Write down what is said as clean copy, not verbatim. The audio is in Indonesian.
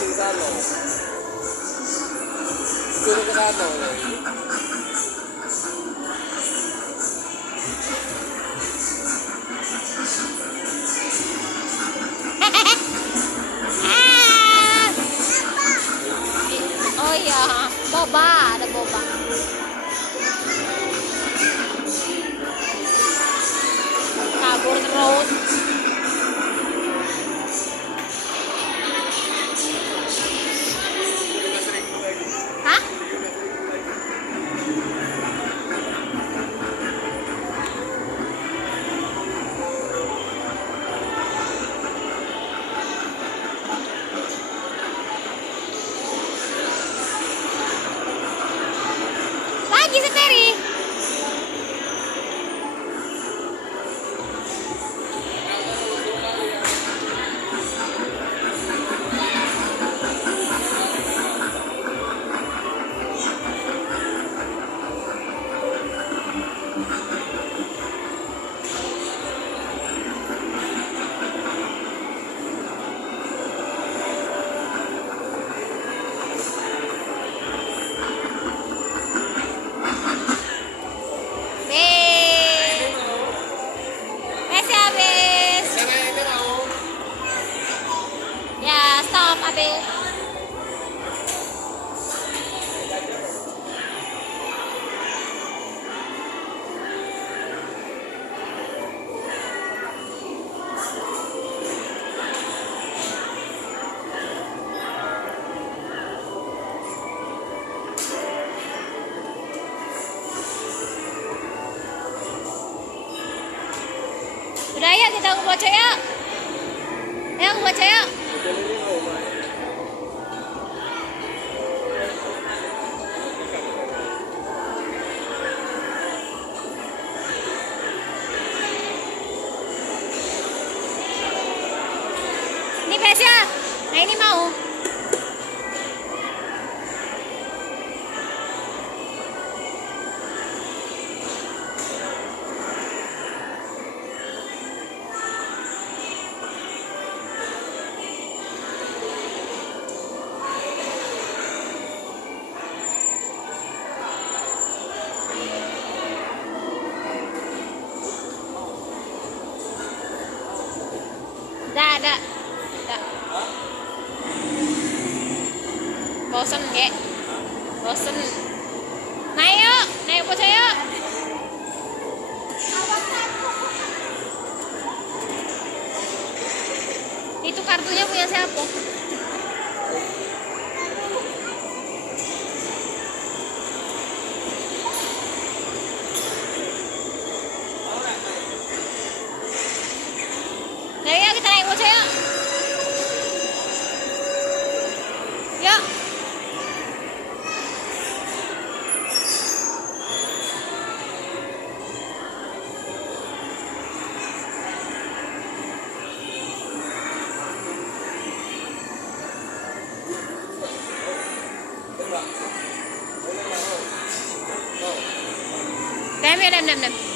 sing sana. Suruh ke sana. Oh iya, boba, ada boba. Kabur terus. Hah? Lagi seteri. Ya, stop, Abe. Udah ya, kita ke bocah yuk. Ayo ke bocah yuk. Ini Vesya. Nah ini mau. Ada. Bosen kek. Bosen. Naik yuk, naik bocah yuk. Itu kartunya punya siapa? Ayo kita naik bocah yuk. Yuk. Dem ya, dem.